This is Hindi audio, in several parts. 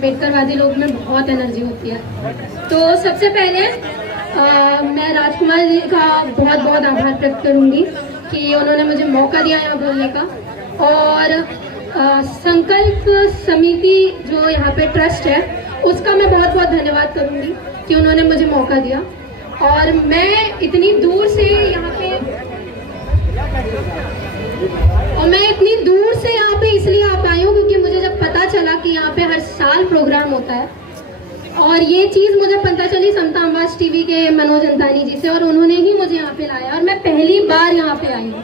अम्बेडकरवादी लोग में बहुत एनर्जी होती है। तो सबसे पहले मैं राजकुमार जी का बहुत बहुत आभार व्यक्त करूंगी कि उन्होंने मुझे मौका दिया यहाँ बोलने का, और संकल्प समिति जो यहाँ पे ट्रस्ट है उसका मैं बहुत बहुत धन्यवाद करूंगी कि उन्होंने मुझे मौका दिया। और मैं इतनी दूर से यहाँ पे इसलिए आ पाई हूँ क्योंकि मुझे जब पता चला कि यहाँ पे हर साल प्रोग्राम होता है, और ये चीज़ मुझे पता चली समता आवाज टीवी के मनोज अंतानी जी से, और उन्होंने ही मुझे यहाँ पे लाया और मैं पहली बार यहाँ पे आई हूँ।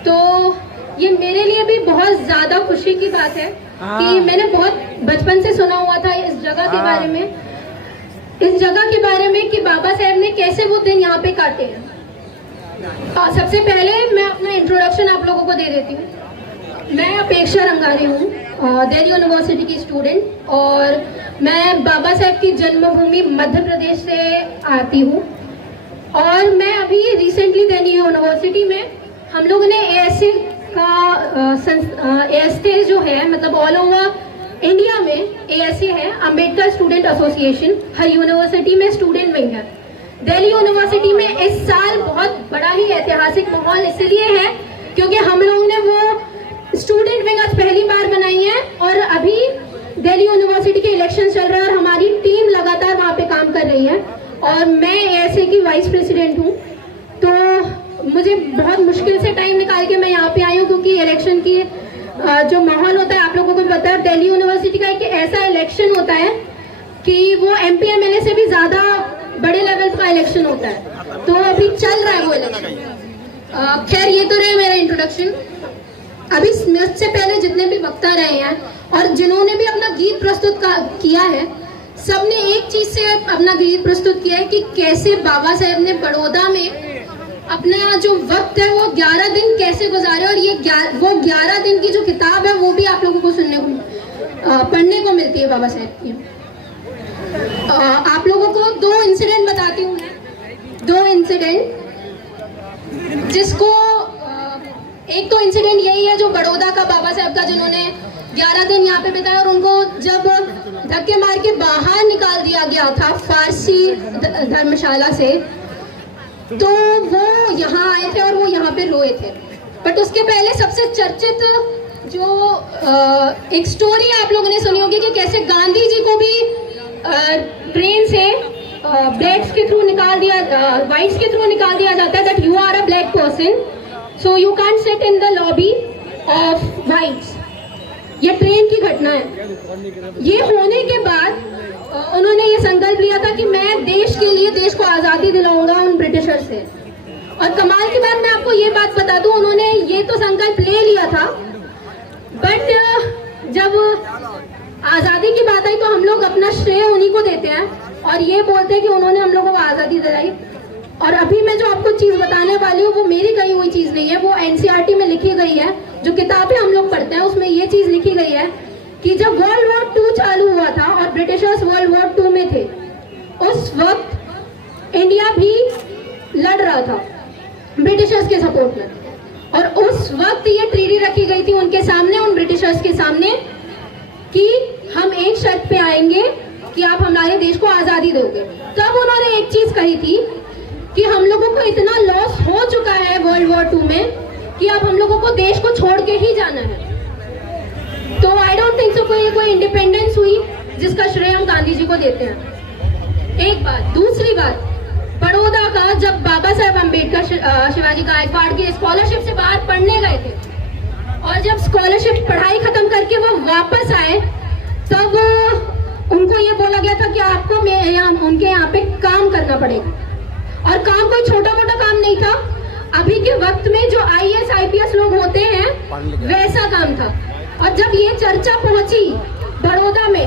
तो ये मेरे लिए भी बहुत ज़्यादा खुशी की बात है कि मैंने बहुत बचपन से सुना हुआ था इस जगह के बारे में कि बाबा साहेब ने कैसे वो दिन यहाँ पे काटे हैं। सबसे पहले मैं अपना इंट्रोडक्शन आप लोगों को दे देती हूँ। मैं अपेक्षा रंगारी हूँ, दिल्ली यूनिवर्सिटी की स्टूडेंट, और मैं बाबा साहेब की जन्मभूमि मध्य प्रदेश से आती हूँ। और मैं अभी रिसेंटली दिल्ली यूनिवर्सिटी में हम लोगों ने एएसए जो है, मतलब ऑल ओवर इंडिया में एएसए है, अम्बेडकर स्टूडेंट एसोसिएशन, हर यूनिवर्सिटी में स्टूडेंट विंग है। दिल्ली यूनिवर्सिटी में इस साल बहुत बड़ा ही ऐतिहासिक माहौल इसलिए है क्योंकि हम लोगों ने वो स्टूडेंट विंग आज पहली बार बनाई है, और अभी दिल्ली यूनिवर्सिटी के इलेक्शन चल रहे हैं और हमारी टीम लगातार वहाँ पे काम कर रही है, और मैं एएसए की वाइस प्रेसिडेंट हूँ। तो मुझे बहुत मुश्किल से टाइम निकाल के मैं यहाँ पे आई हूँ क्योंकि इलेक्शन की जो माहौल होता है आप लोगों को पता है, दिल्ली यूनिवर्सिटी का एक ऐसा इलेक्शन होता है कि वो एमपी एमएलए से भी ज्यादा बड़े लेवल का इलेक्शन होता है। तो अभी चल रहा है वो इलेक्शन। खैर, ये तो रहे मेरा इंट्रोडक्शन। अभी मुझसे पहले जितने भी वक्ता रहे हैं और जिन्होंने भी अपना गीत प्रस्तुत किया है, सबने एक चीज से अपना गीत प्रस्तुत किया है कि कैसे बाबा साहेब ने बड़ौदा में अपना जो वक्त है वो 11 दिन कैसे गुजारे, और ये वो 11 दिन की जो किताब है वो भी आप लोगों को पढ़ने को मिलती है बाबा साहेब की। आप लोगों को 2 इंसिडेंट बताती हूँ मैं, 2 इंसिडेंट, जिसको एक तो इंसिडेंट यही है जो बड़ौदा का बाबा साहेब का, जिन्होंने 11 दिन यहाँ पे बिताया और उनको जब धक्के मार के बाहर निकाल दिया गया था फारसी धर्मशाला से, तो वो यहाँ आए थे और वो यहाँ पे रोए थे। बट उसके पहले सबसे चर्चित जो एक स्टोरी आप लोगों ने सुनी होगी कि कैसे गांधी जी को भी ट्रेन से ब्लैक्स के थ्रू निकाल दिया, व्हाइट्स के थ्रू निकाल दिया जाता है, that you are a black person so you can't sit in the lobby of whites. ये ट्रेन की घटना है। ये होने के बाद उन्होंने ये संकल्प लिया था कि मैं देश के लिए देश को आजादी दिलाऊंगा उन ब्रिटिशर से। और कमाल की बात मैं आपको ये बात बता दूं, उन्होंने ये तो संकल्प ले लिया था, बट जब आजादी की बात आई तो हम लोग अपना श्रेय उन्हीं को देते हैं और ये बोलते हैं कि उन्होंने हम लोगों को आजादी दिलाई। और अभी मैं जो आपको चीज बताने वाली हूँ वो मेरी कही हुई चीज नहीं है, वो एनसीईआरटी में लिखी गई है। जो किताबें हम लोग पढ़ते हैं उसमें ये चीज लिखी गई है कि जब वर्ल्ड वॉर 2 चालू हुआ था और ब्रिटिशर्स वर्ल्ड वॉर 2 में थे, उस वक्त इंडिया भी लड़ रहा था ब्रिटिशर्स के सपोर्ट में, और उस वक्त ये ट्रीटी रखी गई थी उनके सामने, उन ब्रिटिशर्स के सामने, कि हम एक शर्त पे आएंगे कि आप हमारे देश को आजादी दोगे। तब उन्होंने एक चीज कही थी कि हम लोगों को इतना लॉस हो चुका है वर्ल्ड वॉर 2 में कि अब हम लोगों को देश को छोड़ के ही जाना है। तो आई डोंट थिंक सो कोई इंडिपेंडेंस हुई जिसका श्रेय हम गांधी जी को देते हैं। एक बात। दूसरी बात, बड़ौदा का जब बाबा साहेब अम्बेडकर शिवाजी गायकवाड़ की स्कॉलरशिप से बाहर पढ़ने गए थे और जब स्कॉलरशिप पढ़ाई खत्म करके वो वापस आए, तब उनको ये बोला गया था कि आपको उनके यहाँ पे काम करना पड़ेगा। और काम कोई छोटा मोटा काम नहीं था, अभी के वक्त में जो आईएएस आईपीएस लोग होते हैं वैसा काम था। और जब ये चर्चा पहुंची बड़ौदा में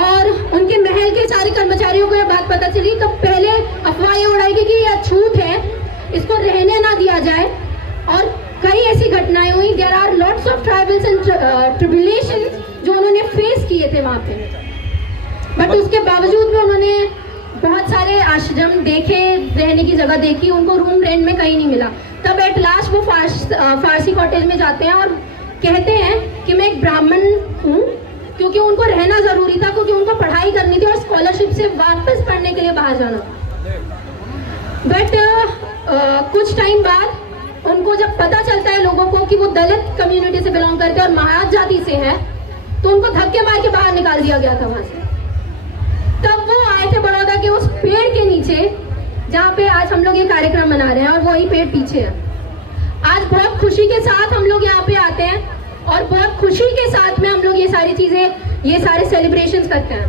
और उनके महल के सारे कर्मचारियों को ये बात पता चली, तब पहले अफवाहें उड़ाई गई कि ये अछूत है, इसको रहने ना दिया जाए। और कई ऐसी घटनाएं हुई, there are lots of trials and tribulations जो उन्होंने फेस किए थे वहां पे। बट उसके बावजूद भी उन्होंने बहुत सारे आश्रम देखे, रहने की जगह देखी, उनको रूम रेंट में कहीं नहीं मिला। तब एट लास्ट वो फारसी कॉटेज में जाते हैं और कहते हैं कि मैं एक ब्राह्मण हूँ क्योंकि उनको रहना जरूरी था, क्योंकि उनको पढ़ाई करनी थी और स्कॉलरशिप से वापस पढ़ने के लिए बाहर जाना। बट कुछ टाइम बाद उनको जब पता चलता है लोगों को कि वो दलित कम्युनिटी से बिलोंग करते हैं और महाराज जाति से है, तो उनको धक्के मार के बाहर निकाल दिया गया था वहां से। तब वो आए थे बड़ौदा के उस पेड़ के नीचे जहाँ पे आज हम लोग ये कार्यक्रम मना रहे हैं, और वही पेड़ पीछे है। आज बहुत खुशी के साथ हम लोग यहाँ पे आते हैं और बहुत खुशी के साथ में हम लोग ये सारी चीजें, ये सारे सेलिब्रेशंस करते हैं।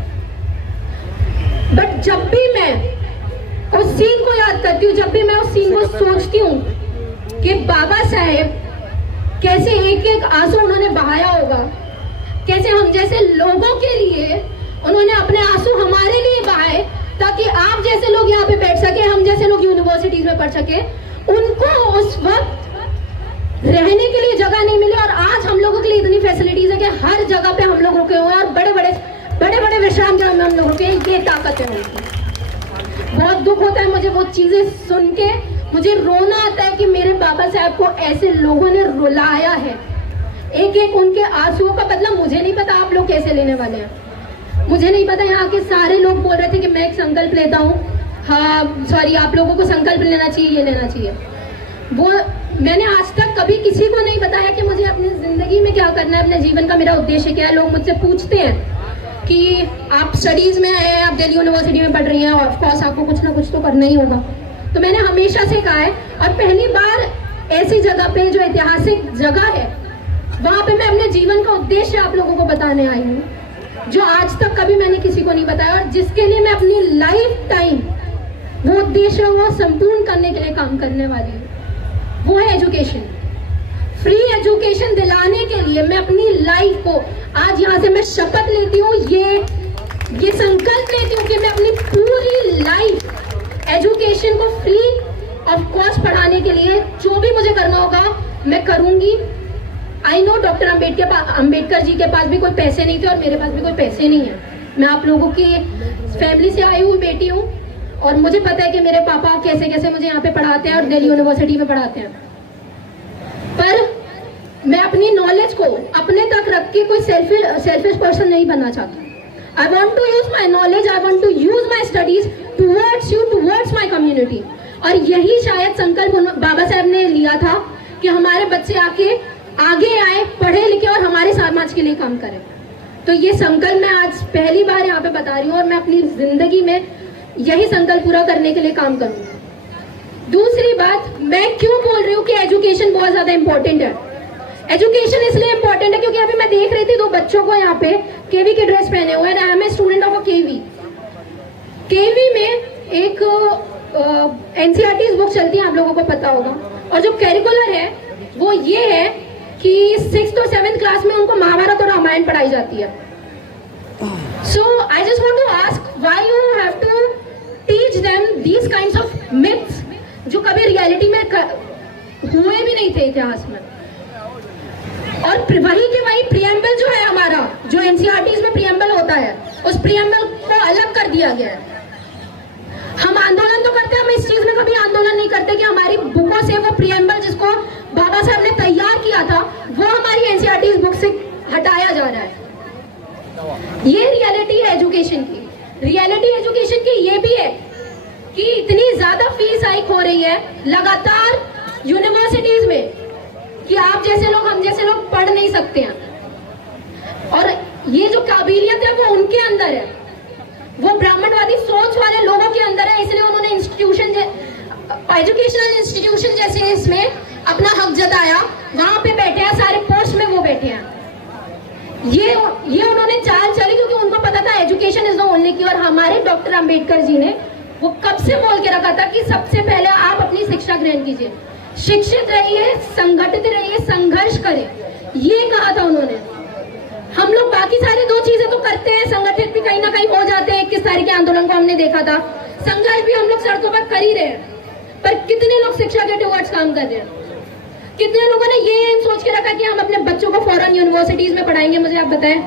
बट जब भी मैं उस सीन को याद करती हूँ, जब भी मैं उस सीन को सोचती हूँ कि बाबा साहेब कैसे एक एक आंसू उन्होंने बहाया होगा, कैसे हम जैसे लोगों के लिए उन्होंने अपने आंसू हमारे लिए बहाए, ताकि आप जैसे लोग यहाँ पे बैठ सके, हम जैसे लोग यूनिवर्सिटीज में पढ़ सके। उनको उस वक्त रहने के लिए जगह नहीं मिली, और आज हम लोगों के लिए इतनी फैसिलिटीज है कि हर जगह पे हम लोग रुके हुए हैं और बड़े बड़े विश्राम गृह में हम लोग रुके हैं। ये ताकत है उनकी। बहुत दुख होता है मुझे वो चीजें सुन के, मुझे रोना आता है कि मेरे बाबा साहब को ऐसे लोगों ने रुलाया है। एक एक उनके आंसुओं का बदला मुझे नहीं पता आप लोग कैसे लेने वाले हैं, मुझे नहीं पता। यहाँ के सारे लोग बोल रहे थे कि मैं एक संकल्प लेता हूँ, हाँ सॉरी, आप लोगों को संकल्प लेना चाहिए, ये लेना चाहिए। वो मैंने आज तक कभी किसी को नहीं बताया कि मुझे अपनी जिंदगी में क्या करना है, अपने जीवन का मेरा उद्देश्य क्या है। लोग मुझसे पूछते हैं कि आप स्टडीज में आए हैं, आप दिल्ली यूनिवर्सिटी में पढ़ रही हैं, ऑफ कोर्स आपको कुछ ना कुछ तो करना ही होगा। तो मैंने हमेशा से कहा है, और पहली बार ऐसी जगह पे जो ऐतिहासिक जगह है वहां पे मैं अपने जीवन का उद्देश्य आप लोगों को बताने आई हूँ, जो आज तक कभी मैंने किसी को नहीं बताया, और जिसके लिए मैं अपनी लाइफ टाइम वो उद्देश्य वो संपूर्ण करने के लिए काम करने वाली हूँ। वो है एजुकेशन। फ्री एजुकेशन दिलाने के लिए मैं अपनी लाइफ को आज यहाँ से मैं शपथ लेती हूँ, ये संकल्प लेती हूँ कि मैं अपनी पूरी लाइफ एजुकेशन को फ्री ऑफ कॉस्ट पढ़ाने के लिए जो भी मुझे करना होगा मैं करूंगी। I know doctor Ambedkar ji के पास भी कोई पैसे नहीं थे और मेरे पास भी कोई पैसे नहीं है। मैं आप लोगों की फैमिली से आई हुई बेटी हूँ, और मुझे पता है कि मेरे पापा कैसे कैसे मुझे यहाँ पे पढ़ाते हैं और दिल्ली यूनिवर्सिटी में पढ़ाते हैं। पर मैं अपनी नॉलेज को अपने तक रख के कोई सेल्फिश पर्सन नहीं बनना चाहता। I want to use my knowledge, I want to use my studies towards you, towards my community. और यही शायद संकल्प बाबा साहब ने लिया था कि हमारे बच्चे आगे आए, पढ़े लिखे और हमारे समाज के लिए काम करें। तो ये संकल्प मैं आज पहली बार यहाँ पे बता रही हूँ, और मैं अपनी जिंदगी में यही संकल्प पूरा करने के लिए काम करूंगी। दूसरी बात, मैं क्यों बोल रही हूँ कि एजुकेशन बहुत ज्यादा इंपॉर्टेंट है। एजुकेशन इसलिए इंपॉर्टेंट है क्योंकि अभी मैं देख रही थी दो बच्चों को यहाँ पे केवी की ड्रेस पहने हुए हैं। I am a student of a KV. KV में एक एनसीईआरटी बुक चलती है, आप लोगों को पता होगा, और जो करिकुलर है वो ये है कि 6th और 7th क्लास में उनको महाभारत और रामायण पढ़ाई जाती है। So I just want to ask why you have to teach them these kinds of myths जो कभी रियलिटी में हुए भी नहीं थे इतिहास में। और वही के वही प्रियम्बल जो है हमारा, जो एनसीईआरटीज में प्रियम्बल होता है, उस प्रियम्बल को अलग कर दिया गया है। हम आंदोलन तो करते हैं, हम इस चीज में कभी आंदोलन नहीं करते कि हमारी बुकों से वो प्रियम्बल जिसको बाबा साहब ने तैयार किया था वो हमारी एनसीईआरटीज बुक से हटाया जा रहा है। ये रियलिटी है एजुकेशन की। रियलिटी एजुकेशन की ये भी है कि इतनी ज्यादा फीस हाइक हो रही है लगातार यूनिवर्सिटीज में कि आप जैसे लोग, हम जैसे लोग पढ़ नहीं सकते हैं। और ये जो काबिलियत है वो उनके अंदर है, वो ब्राह्मणवादी सोच वाले लोगों के अंदर है। इसलिए उन्होंने एजुकेशनल इंस्टीट्यूशन जैसे इसमें अपना हक जताया, वहां पे बैठे हैं, सारे पोस्ट में वो बैठे हैं। ये उन्होंने चाल चली क्योंकि उनको पता था एजुकेशन इज द ओनली की। और हमारे डॉक्टर अंबेडकर जी ने वो कब से बोल के रखा था कि सबसे पहले आप अपनी शिक्षा ग्रहण कीजिए, शिक्षित रहिए, संगठित रहिए, संघर्ष करें, ये कहा था उन्होंने। हम लोग बाकी सारी दो चीजें तो करते हैं, संगठित भी कहीं ना कहीं हो जाते हैं। 21 तारीख के आंदोलन को हमने देखा था, संघर्ष भी हम लोग सड़कों पर कर ही रहे हैं, पर कितने लोग शिक्षा के टुवर्ड्स काम कर रहे हैं? कितने लोगों ने ये सोच के रखा कि हम अपने बच्चों को फॉरेन यूनिवर्सिटीज में पढ़ाएंगे? मुझे आप बताएं।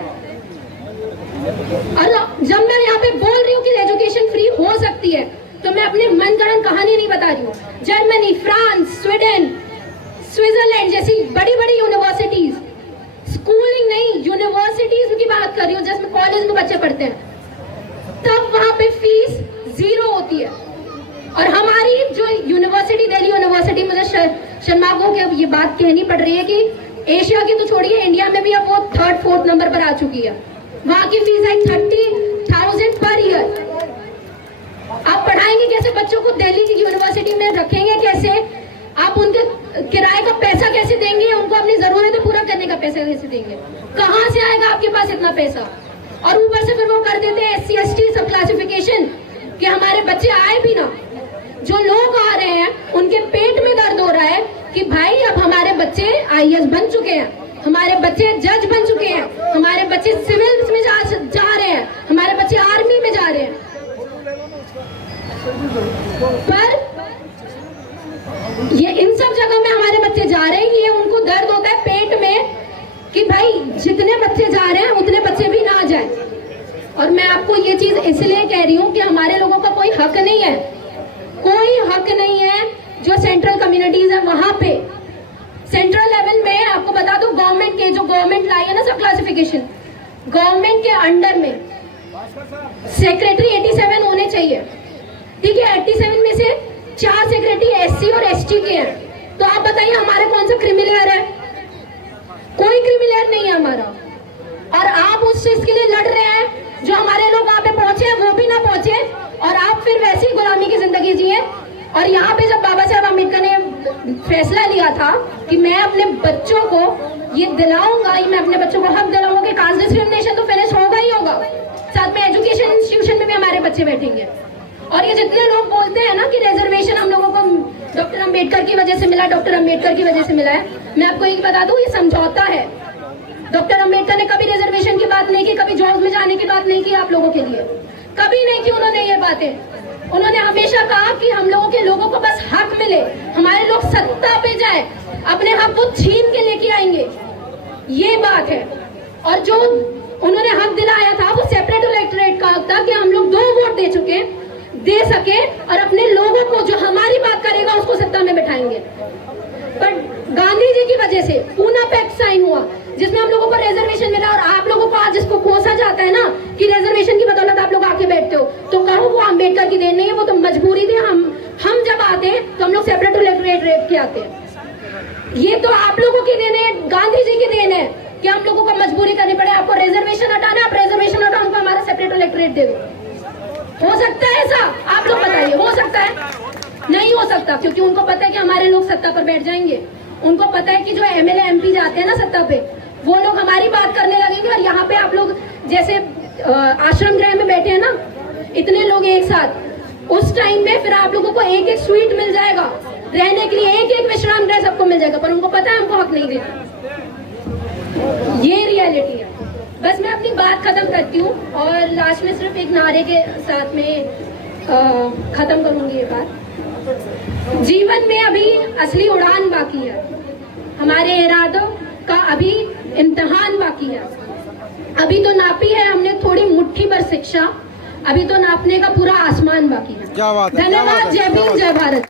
और जब मैं यहाँ पे बोल रही हूँ कि एजुकेशन फ्री हो सकती है, तो मैं अपनी मनगढ़ंत कहानी नहीं बता रही हूँ। जर्मनी, फ्रांस, स्वीडन, स्विट्जरलैंड जैसी बड़ी बड़ी यूनिवर्सिटीज, स्कूलिंग नहीं यूनिवर्सिटीज की बात कर रही हूँ। चुकी है। और हमारी जो यूनिवर्सिटी, दिल्ली यूनिवर्सिटी, मुझे शर्मा को ये बात कहनी पड़ रही है कि एशिया की तो छोड़िए, इंडिया में भी अब वो 3rd-4th नंबर पर आ चुकी है। वहां की फीस है 30,000 पर ईयर। आप पढ़ाएंगे कैसे बच्चों को? दिल्ली की यूनिवर्सिटी में रखेंगे कैसे? आप उनके किराए का पैसा कैसे देंगे? उनको अपनी जरूरतें पूरा करने का पैसा कैसे देंगे? कहां से आएगा आपके पास इतना पैसा? और ऊपर से फिर वो कर देते हैं SC ST सब क्लासिफिकेशन कि हमारे बच्चे आए भी ना। जो लोग आ रहे हैं उनके पेट में दर्द हो रहा है कि भाई अब हमारे बच्चे IAS बन चुके हैं, हमारे बच्चे जज बन चुके हैं, हमारे बच्चे सिविल में जा रहे हैं, हमारे बच्चे आर्मी में जा रहे हैं। पर ये इन सब जगह में हमारे बच्चे जा रहे हैं, ये उनको दर्द होता है पेट में कि भाई जितने बच्चे जा रहे हैं उतने बच्चे भी ना जाए। और मैं आपको ये चीज इसलिए कह रही हूँ कि हमारे लोगों का कोई हक नहीं है, कोई हक नहीं है। जो सेंट्रल कम्युनिटीज है वहां पे सेंट्रल लेवल में आपको बता दो, गवर्नमेंट के जो गवर्नमेंट लाई है ना सब क्लासिफिकेशन, गवर्नमेंट के अंडर में सेक्रेटरी 87 होने चाहिए, ठीक है। 87 में से 4 सेक्रेटरी SC और ST के हैं। तो आप बताइए हमारे कौन सा क्रिमिनल है? कोई क्रिमिनल नहीं है हमारा। और आप उस चीज के लिए लड़ रहे हैं, जो हमारे लोग वहां पे पहुंचे वो भी ना पहुंचे, और आप फिर वैसी गुलामी की जिंदगी जिए। और यहाँ पे जब बाबा साहब अम्बेडकर ने फैसला लिया था कि मैं अपने बच्चों को ये दिलाऊंगा, मैं अपने बच्चों को हक दिलाऊंगा कि कास्ट डिस्क्रिमिनेशन तो फिनिश होगा ही होगा, साथ में एजुकेशन इंस्टीट्यूशन में भी हमारे बच्चे बैठेंगे। और ये जितने लोग बोलते हैं ना कि रिजर्वेशन हम लोगों को डॉक्टर अम्बेडकर की वजह से मिला, डॉक्टर अम्बेडकर की वजह से मिला है, मैं आपको एक बता दूं, ये समझौता है। डॉक्टर अम्बेडकर ने कभी रिजर्वेशन की बात नहीं की, कभी जॉब में जाने की बात नहीं की आप लोगों के लिए, कभी नहीं की उन्होंने ये बातें। उन्होंने हमेशा कहा कि हम लोगों को बस हक मिले, हमारे लोग सत्ता पे जाए, अपने हक को छीन के लेके आएंगे, ये बात है। और जो उन्होंने हक दिलाया था वो सेपरेट इलेक्टोरेट का हक था कि हम लोग 2 वोट दे सके और अपने लोगों को जो हमारी बात करेगा उसको सत्ता में बैठाएंगे। पर गांधी जी की वजह से पूना पैक्ट साइन हुआ जिसमें हम लोगों को रिजर्वेशन मिला, और आप लोगों को आज जिसको कोसा जाता है ना कि रिजर्वेशन की बदौलत आप लोग आके बैठते हो, तो कहो वो अम्बेडकर की देन नहीं है, वो तो मजबूरी थी। हम जब आते हैं तो हम लोग सेपरेट इलेक्टोरेट के आते हैं। ये तो आप लोगों की देन है, गांधी जी की देन है कि हम लोगों को मजबूरी करनी पड़े। आपको रिजर्वेशन हटाना, आप रिजर्वेशन हटाओ, उनको हमारा सेपरेट इलेक्टोरेट दे दो। हो सकता है ऐसा? आप लोग बताइए, हो सकता है? नहीं हो सकता, क्योंकि उनको पता है कि हमारे लोग सत्ता पर बैठ जाएंगे। उनको पता है कि जो MLA MP जाते हैं ना सत्ता पे, वो लोग हमारी बात करने लगेंगे। और यहाँ पे आप लोग जैसे आश्रम गृह में बैठे हैं ना, इतने लोग एक साथ, उस टाइम में फिर आप लोगों को एक एक स्वीट मिल जाएगा रहने के लिए, एक एक विश्राम गृह सबको मिल जाएगा, पर उनको पता है हमको हक नहीं देना। ये रियलिटी है। बस मैं अपनी बात खत्म करती हूँ और लास्ट में सिर्फ एक नारे के साथ में खत्म करूंगी ये बात। जीवन में अभी असली उड़ान बाकी है, हमारे इरादों का अभी इम्तिहान बाकी है। अभी तो नापी है हमने थोड़ी मुट्ठी भर शिक्षा, अभी तो नापने का पूरा आसमान बाकी है। धन्यवाद। जय भीम, जय भारत।